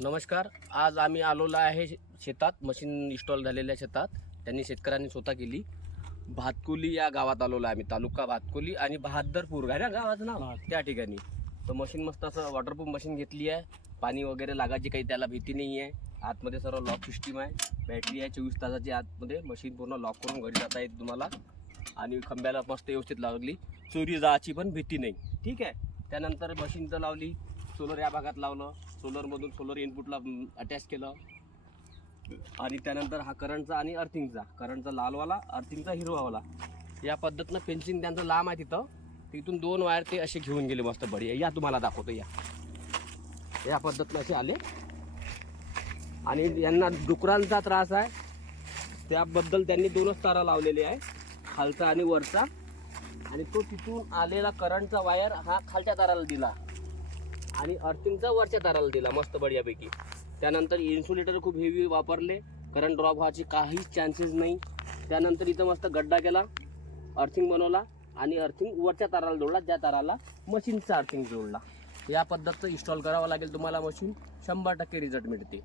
नमस्कार. आज आम्ही आलेलो आहे शेतात, मशीन इन्स्टॉल झालेल्या शेतात. त्यांनी शेतकऱ्यांनी स्वतः केली. भातकुली या गावात आलेलो आहे आम्ही. तालुका भातकुली आणि बहादरपूर आहे ना गावाचं नाव, त्या ठिकाणी. तर मशीन मस्त असं वॉटरप्रूफ मशीन घेतली आहे. पाणी वगैरे लागायची काही त्याला भीती नाही आहे. आतमध्ये सर्व लॉक सिस्टीम आहे, बॅटरी आहे 24 तासाची आतमध्ये. मशीन पूर्ण लॉक करून घरी जाता येत तुम्हाला. आणि खंब्याला मस्त व्यवस्थित लागली, चोरी जायची पण भीती नाही. ठीक आहे. त्यानंतर मशीन तर लावली, सोलर या भागात लावलं, सोलरमधून सोलर इनपुटला अटॅच केलं. आणि त्यानंतर हा करंटचा आणि अर्थिंगचा, करंटचा लालवाला, अर्थिंगचा हिरवावाला. या पद्धतीनं फेन्सिंग त्यांचं लांब आहे तिथं. तिथून 2 वायर ते असे घेऊन गेले मस्त बढिया. या तुम्हाला दाखवतो. या पद्धतीनं असे आले. आणि यांना डुकरांचा त्रास आहे, त्याबद्दल त्यांनी 2च तारा लावलेले आहे, खालचा आणि वरचा. आणि तो तिथून आलेला करंटचा वायर हा खालच्या ताराला दिला आणि अर्थिंगचा वरच्या ताराला दिला मस्त बढियापैकी. त्यानंतर इन्सुलेटर खूप हेवी वापरले, करंट ड्रॉप व्हायचे काहीच चान्सेस नाही. त्यानंतर इथं मस्त गड्डा केला, अर्थिंग बनवला आणि अर्थिंग वरच्या ताराला जोडला, ज्या ताराला मशीनचा अर्थिंग जोडला. या पद्धतीचं इन्स्टॉल करावं लागेल तुम्हाला. मशीन 100% रिझल्ट मिळते.